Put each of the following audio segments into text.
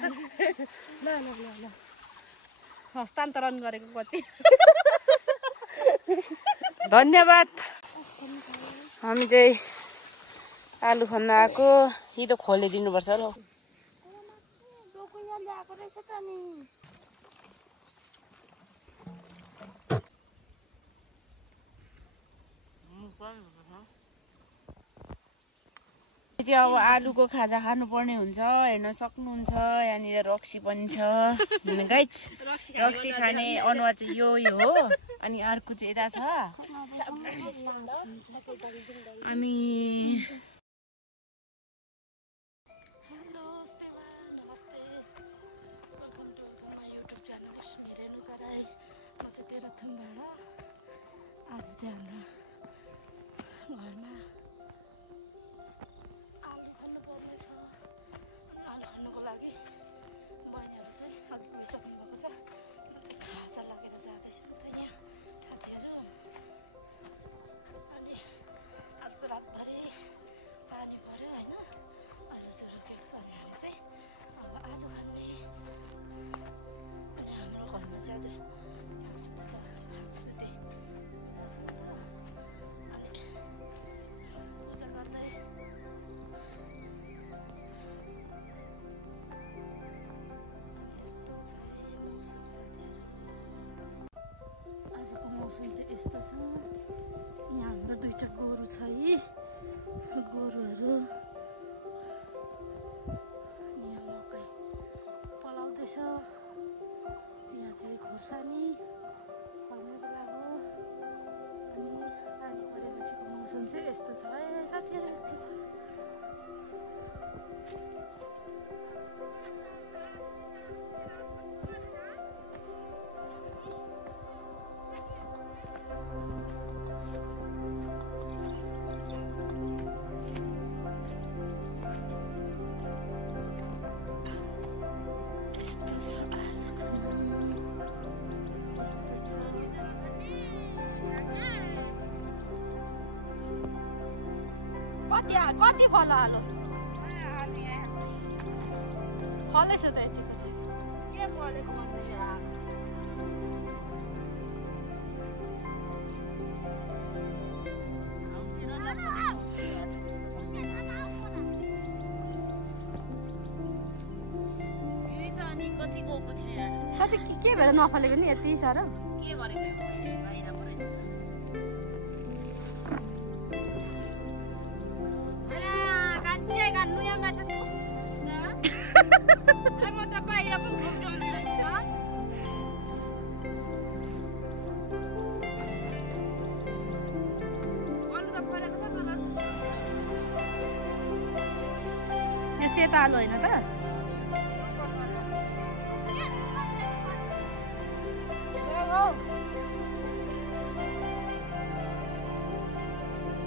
ल ल ल ल हस्तान्तरण गरेको पछि धन्यवाद। हामी चाहिँ आलु खन्न आएको। यी त खोलिदिनुपर्छ ल। चाहिँ अब आलुको खाजा खानुपर्ने हुन्छ। हेर्न सक्नुहुन्छ यहाँनिर रक्सी पनि छ गाइज। रक्सी खाने अनुहार चाहिँ यो हो अनि अर्को चाहिँ यता छ अनि हेलो सेवा नमस्ते welcome to my YouTube channel Krishna Renuka Rai. म चाहिँ तेह्रथुमबाट। आज चाहिँ हाम्रो घरमा आलु खन्नु पर्नेछ। आलु खन्नुको लागि बहिनीहरू चाहिँ अघि गइसक्नु भएको छ। म चाहिँ खाजा लगेर जाँदैछु त यहाँ साथीहरू। अनि आज रातभरि पानी पर्यो होइन, अहिले चाहिँ रोकेको छ। अनि हामी चाहिँ अब आलु खन्ने। अनि हाम्रो घरमा चाहिँ आज फाक्सुदी छ, फाक्सुदी पूजा छ त। अनि पूजा गर्दै यस्तो छ मौसम साथीहरू। आजको मौसम चाहिँ यस्तो छ। यहाँ हाम्रो दुईटा गोरु छ है, गोरुहरू यहाँ मकै पलाउँदैछ। यहाँ चाहिँ खोर्सानी फल्ने बेला हो। अनि पानी परेपछिको मौसम चाहिँ यस्तो छ है साथीहरू, यस्तो छ। कति फल आलु फलेछ त यतिको चाहिँ के फलेको साँच्चै के भएर नफलेको नि यति साह्रो? के गरेको सेता आलु होइन त?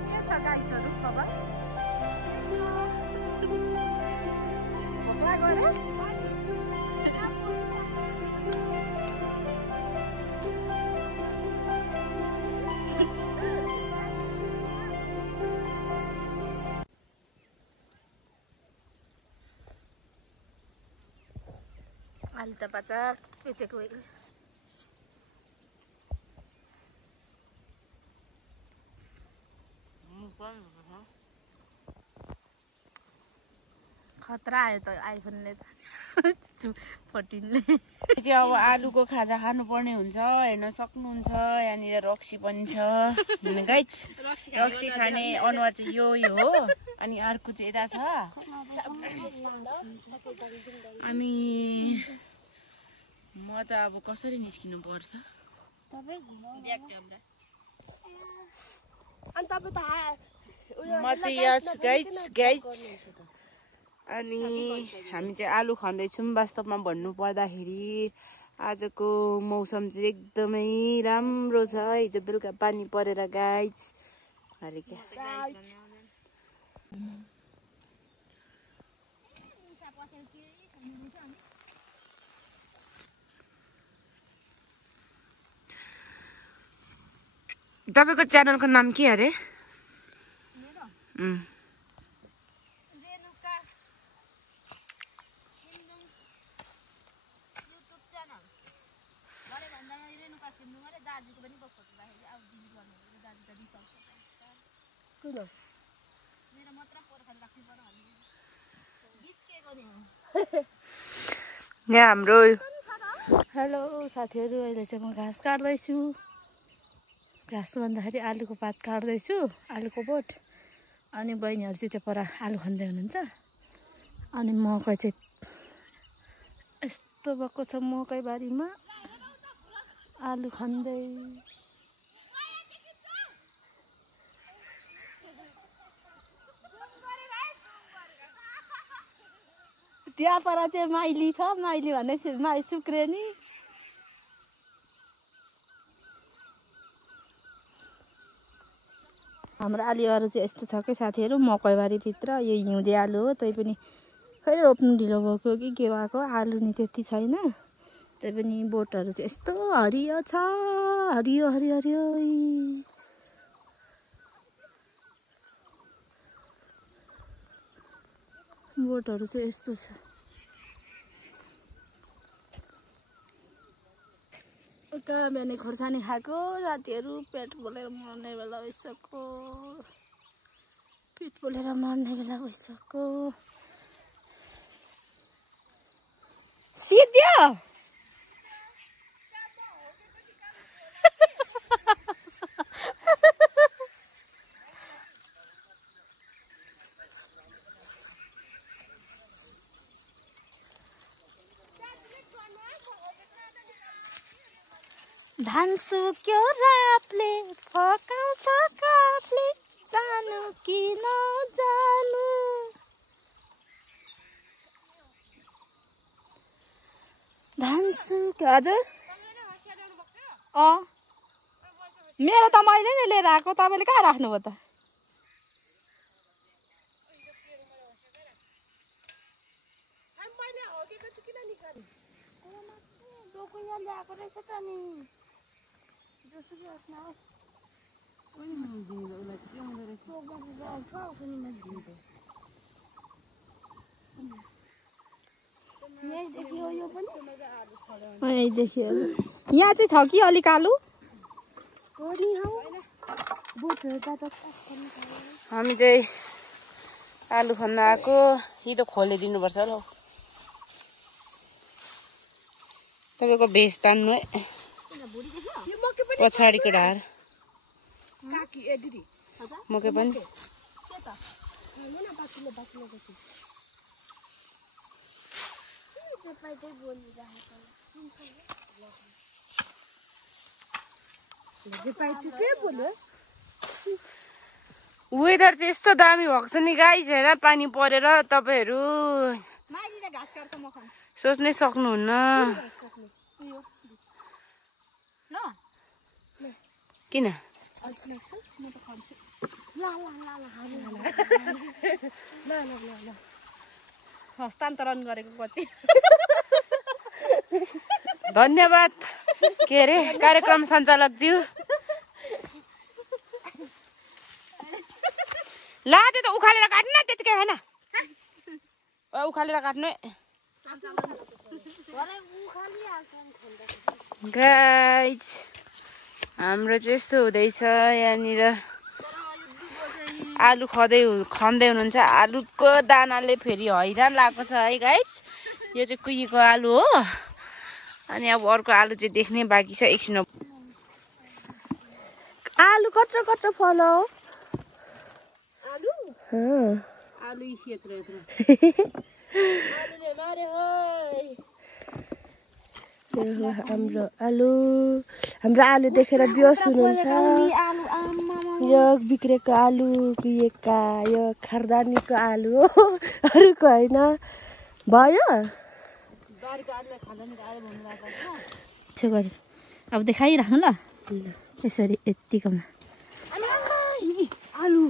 के छ गाईचहरू खबर? आलु त बाचा बेचेको होइन। खतरा आयो त आइफोनले त 14ले। चाहिँ अब आलुको खाजा खानुपर्ने हुन्छ। हेर्न सक्नुहुन्छ यहाँनिर रक्सी पनि छ गाइज। रक्सी खाने अनुहार चाहिँ यो हो अनि अर्को चाहिँ यता छ अनि म त अब कसरी निस्किनु पर्छ? म चाहिँ यहाँ छु गाइज। अनि हामी चाहिँ आलु खन्दैछौँ। वास्तवमा भन्नु पर्दाखेरि आजको मौसम चाहिँ एकदमै राम्रो छ। हिजो बेलुका पानी परेर गाइज अरे क्या तपाईको च्यानलको नाम के अरे? दाजुको पनि फोटो राखेको अब दिदी गर्नु दाजु त रिसाउँछ किन मेरो मात्र पोर्खाले राख्नु पर्यो भने बिचकेको नि हो यहाँ हाम्रो हेलो साथीहरू अहिले चाहिँ म घाँस काट्दैछु घाँस भन्दाखेरि आलुको पात काट्दैछु आलुको बोट अनि बहिनीहरू चाहिँ त्यो पर आलु खन्दै हुनुहुन्छ अनि मकै चाहिँ यस्तो भएको छ मकै बारीमा आलु खन्दै त्यहाँ पर चाहिँ माइली छ माइली भन्ने सुक्रेनी हाम्रो आलुहरू चाहिँ यस्तो छ कि साथीहरू मकैबारीभित्र यो हिउँदे आलु हो तै पनि खै रोप्नु ढिलो भएको कि के भएको आलु नि त्यति छैन तै पनि बोटहरू चाहिँ यस्तो हरियो छ हरियो हरियो हरियो बोटहरू चाहिँ यस्तो छ कहाँ बिहानै खोर्सानी खाएको साथीहरू पेट पोलेर मर्ने बेला भइसक्यो पेट पोलेर मर्ने बेला भइसक्यो सिद्धियो धान सुक्यो रापले फकाउँछ कापले जानु कि नजानु धान सुक्यो हजुर मेरो त मैले नै लिएर आएको तपाईँले कहाँ राख्नुभयो त ल्याएको रहेछ त नि जसरी होस् न यहाँ चाहिँ छ कि अलिक आलु हामी चाहिँ आलु खन्न आएको यी त खोलिदिनुपर्छ ल तपाईँको भेष तान्नु है पछाडिको ढाड मकै पनि वेदर चाहिँ यस्तो दामी भएको छ नि गाइस हैन पानी परेर तपाईहरु सोच्नै सक्नुहुन्न किन हस्तान्तरण गरेको पछि धन्यवाद के अरे कार्यक्रम सञ्चालक ज्यू ला त्यो त उखालेर काट्नु त्यतिकै हैन उखालेर काट्नु गाइस हाम्रो चाहिँ यस्तो हुँदैछ यहाँनिर आलु खन्दै हुनुहुन्छ आलुको दानाले फेरि हैरान लागेको छ है गाइस यो चाहिँ कुहिएको आलु हो अनि अब अर्को आलु चाहिँ देख्ने बाँकी छ एकछिन आलु कत्रो कत्रो फलो आलु यत्रो यत्रो आलुले मारे हाम्रो आलु देखेर बेहोस हुनुहुन्छ यो बिग्रेको आलु कुहिएका यो खारदानीको आलु हो अरूको होइन भयो अब देखाइराख्नु ल यसरी यतिकोमा आलु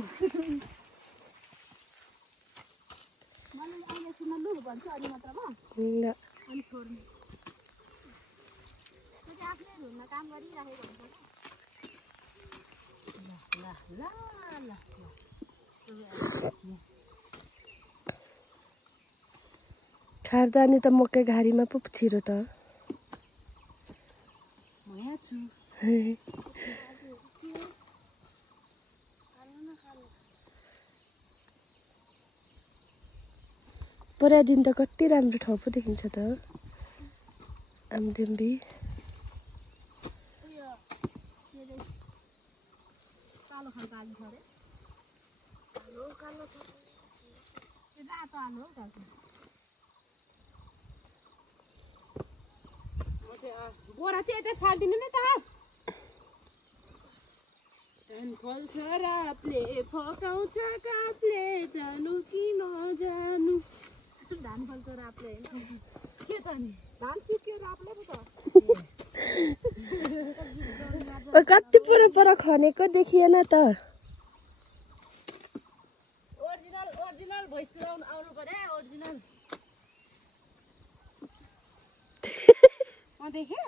खारदानी त मकै घारीमा पो छिरो त म यहाँ छु परा दिन त कति राम्रो ठाउँ पो देखिन्छ त आमदेम्बी। कालो खालको आलु छ अरे कालो छ त्यो रातो आलु हो कालो बोरा चाहिँ यतै फालिदिनु नि त। धान फल्छ रातले फकाउँछ काफले जानु कि नजानु। धान फल्छ रातले होइन के त नि धान सुक्यो रातले पो त। कति पर खनेको देखिएन त। ओरिजिनल भोइस आउनु पर्यो ओरिजिनल। देखेँ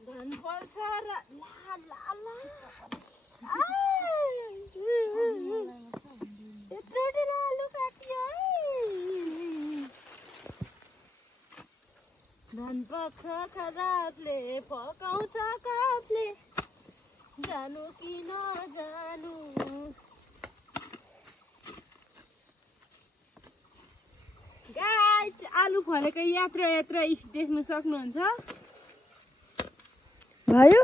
धान फल्छ यत्रो ढिलो आलु काट्यो धान पक्छ खराबले फकाउँछ काफले जानु कि नजानु। गाइस आलु फलेको यात्रा देख्न सक्नुहुन्छ। भयो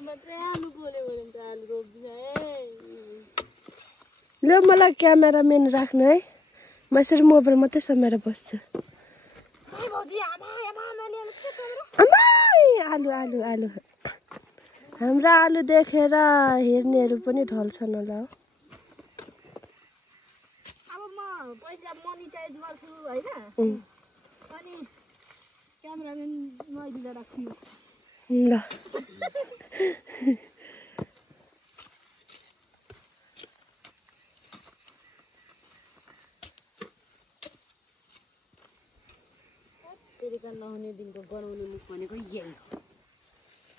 मात्रै आलु बोल्यो भने त आलु रोप्दिन है। ल मलाई क्यामेराम्यान राख्नु है म यसरी मोबाइल मात्रै समाएर बस्छु। आलु आलु आलु हाम्रो आलु देखेर हेर्नेहरू पनि ढल्छन् होला। अब म पैसा मोनिटाइज गर्छु होइन अनि क्यामेराम्यान मैले राख्नु ल तेरिका नहुने दिनको बनाउने मुख भनेको यही हो।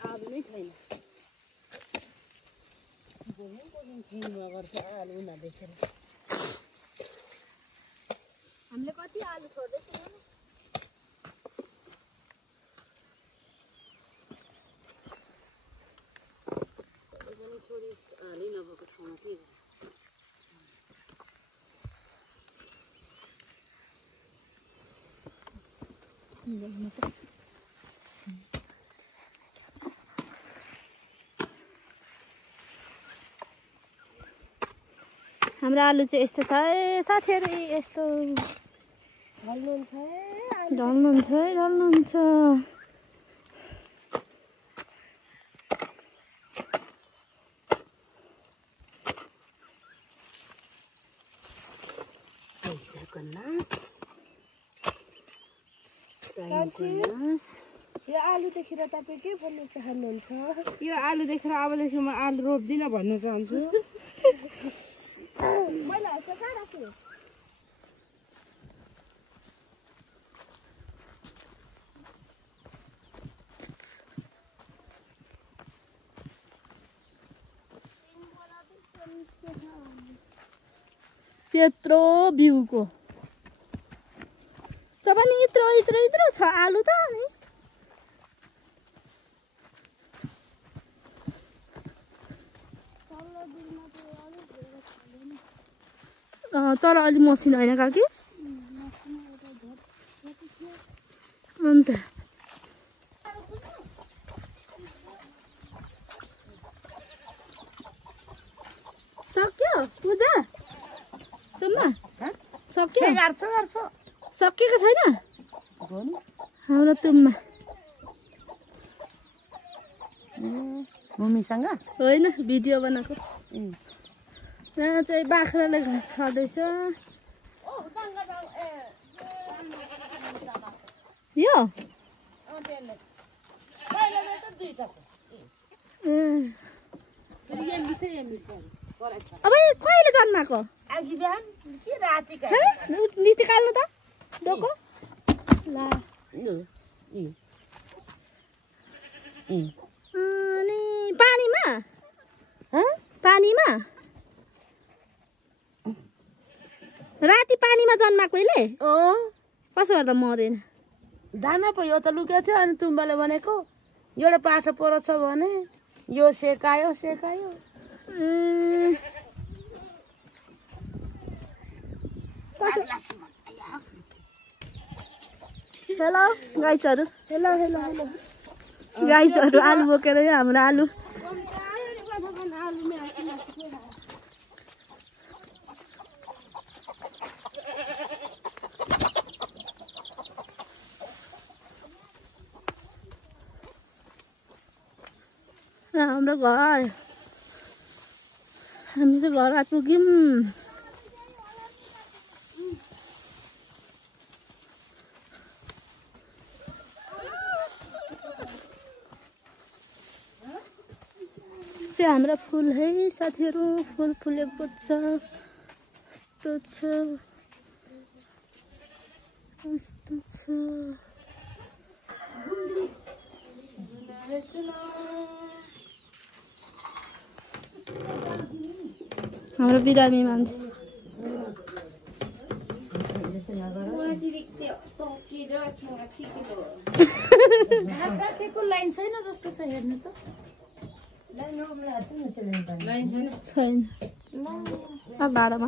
आलु नै छैन गर्छ आलु नदेखेर। हामीले कति आलु छोड्दैछौँ पनि छोडी हालै नभएको ठाउँमा के हाम्रो आलु चाहिँ यस्तो छ है साथीहरू यस्तो ढल्नुहुन्छ है ढल्नुहुन्छ। यो आलु देखेर तपाईँ के भन्नु चाहनुहुन्छ? यो आलु देखेर अबदेखि म आलु रोप्दिनँ भन्नु चाहन्छु। मैले कहाँ राख्छु? त्यत्रो बिउको सब नि यत्रो छ आलु त नि तर अलि मसिनो होइन काकी अन्त सक्यो पूजा तुममा सक्यो सकिएको छैन हाम्रो तुममा मम्मीसँग होइन भिडियो बनाएको यहाँ चाहिँ बाख्राले घाँस खाँदैछ यो अब कहिले जन्माएको निकाल्नु त डोको ला अनि पानीमा राति पानीमा जन्माएको अहिले कसो गर्दा मरेन दाना पो यो त लुकेको थियो अनि तुम्बाले भनेको एउटा पाठो परो छ भने यो सेकायो हेलो गाइजहरू गाइजहरू आलु बोकेर यो हाम्रो आलु हाम्रो घर हामी चाहिँ घर आइपुग्यौँ चाहिँ हाम्रो फुल है साथीहरू फुल फुलेको छ यस्तो छ हाम्रो बिरामी मान्छे लाइन छैन जस्तो छ हेर्नु त छैन भाडामा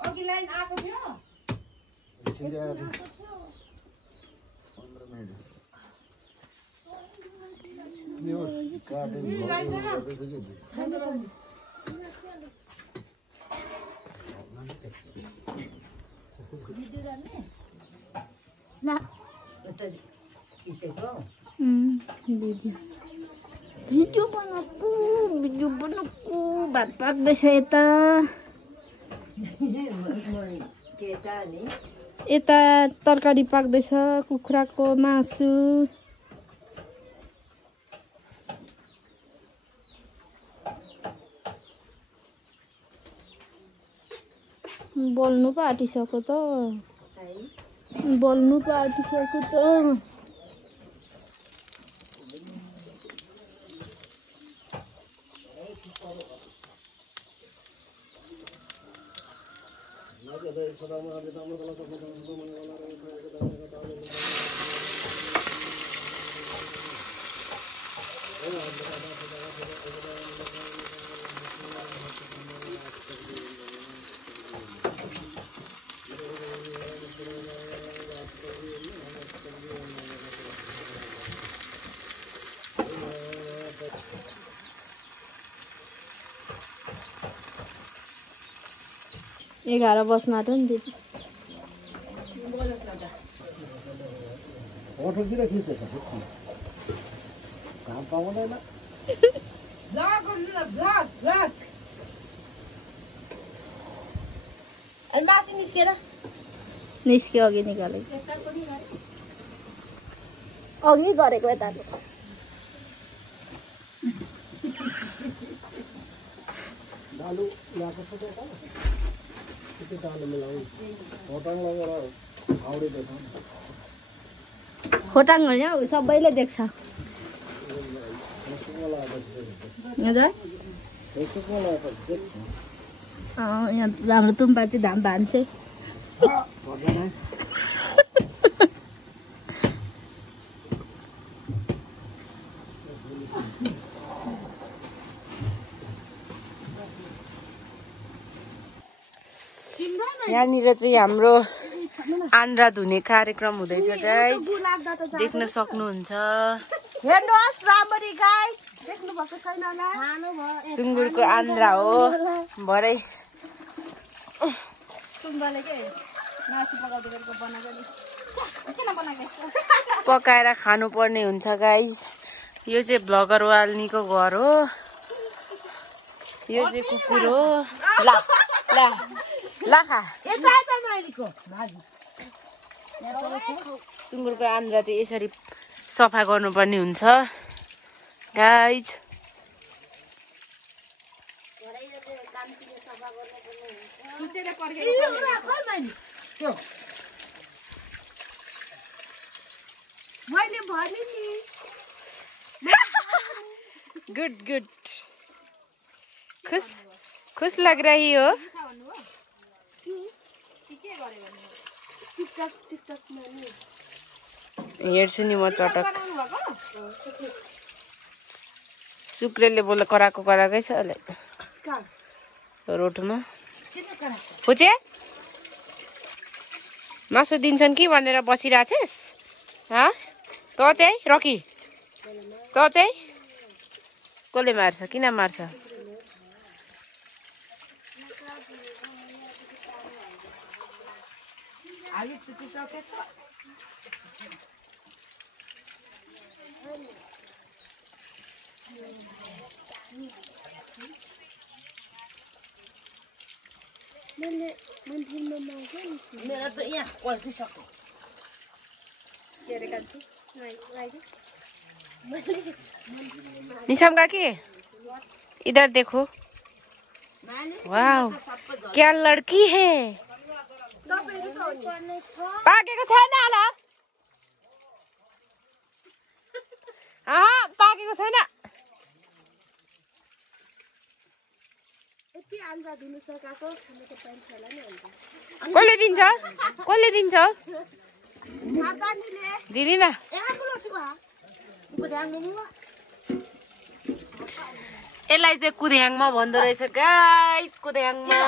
अघि लाइन आएको थियो भिडियो बनाएको भात पाक्दैछ यता तरकारी पाक्दैछ कुखुराको मासु बोल्नु पो आँटिसक्यो त एघार बस्न आँट्यो नि दिदी निस्क्यो अघि निकालेको अघि गरेको यता खोटाङ हो यहाँ सबैले देख्छ हजुर यहाँ हाम्रो तुम्पा चाहिँ धाम भान्से यहाँनिर चाहिँ हाम्रो आन्द्रा धुने कार्यक्रम हुँदैछ गाइस देख्न सक्नुहुन्छ हेर्नुहोस् राम्ररी गाइस देख्नु भएको छैन होला सुँगुरको आन्द्रा हो भरै तुम्बाले के मासु पकाउँदै बनाएको नि किन बनाएको पकाएर खानुपर्ने हुन्छ गाइस यो चाहिँ भ्लगर वाल्नीको घर हो यो चाहिँ कुकुर हो ला ला ला खा सुँगुरको आन्द्रा चाहिँ यसरी सफा गर्नुपर्ने हुन्छ गाइज गुड गुड खुश लग रही हो? हेर्छु नि म चटक। शुक्रेले बोल कराएको कराएकै छ अहिले रोटमा। फुचे मासु दिन्छन् कि भनेर बसिरहेछस्? त चाहिँ रकी त चाहिँ कसले मार्छ? किन मार्छ? मेरा तो यहाँ क्वालिटी सक्यो निशम काकी इधर देखो। वाओ क्या लड़की है। पाकेको छैन होला? पाकेको छैन। कसले दिन्छ? कसले दिन्छ? दिदिन। यसलाई चाहिँ कुद्याङमा भन्दो रहेछ गाइस। कुद्याङमा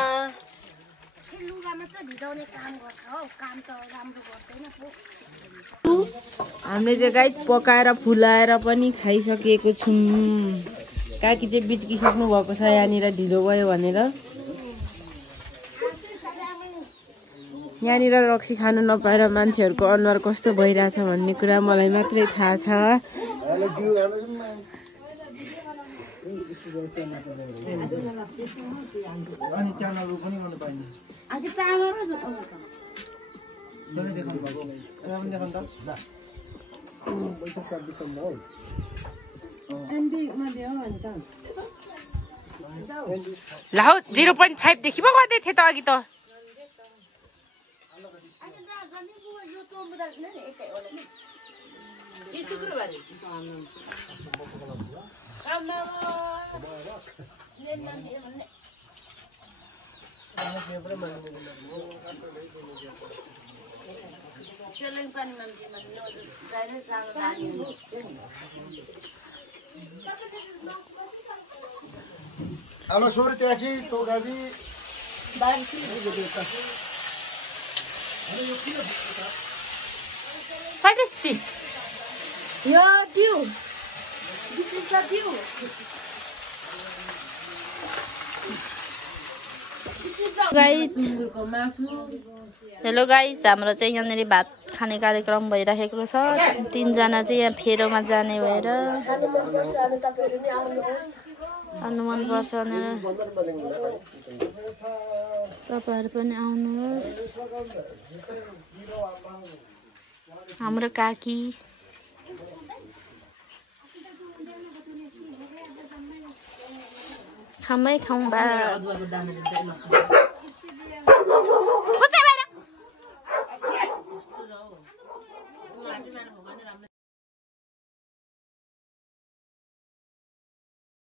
हामीले चाहिँ गाइस पकाएर फुलाएर पनि खाइसकेको छौँ। काकी चाहिँ बिच्किसक्नु भएको छ यहाँनिर ढिलो भयो भनेर। यहाँनिर रक्सी खानु नपाएर मान्छेहरूको अनुहार कस्तो भइरहेछ भन्ने कुरा मलाई मात्रै थाहा छ। ला 0.5 देखि पो गर्दै थिए त अघि त। Alla sore te aci to gabi What is this? Your dew. This is the dew. Guys hello guys, हाम्रो चाहिँ यहाँनिर भात खाने कार्यक्रम भइरहेको छ। 3 जना चाहिँ यहाँ फेरोमा जाने भएर आउनु मन पर्छ भनेर तपाईहरु पनि आउनुहोस्। हाम्रो काकी खामै खाउँ बा।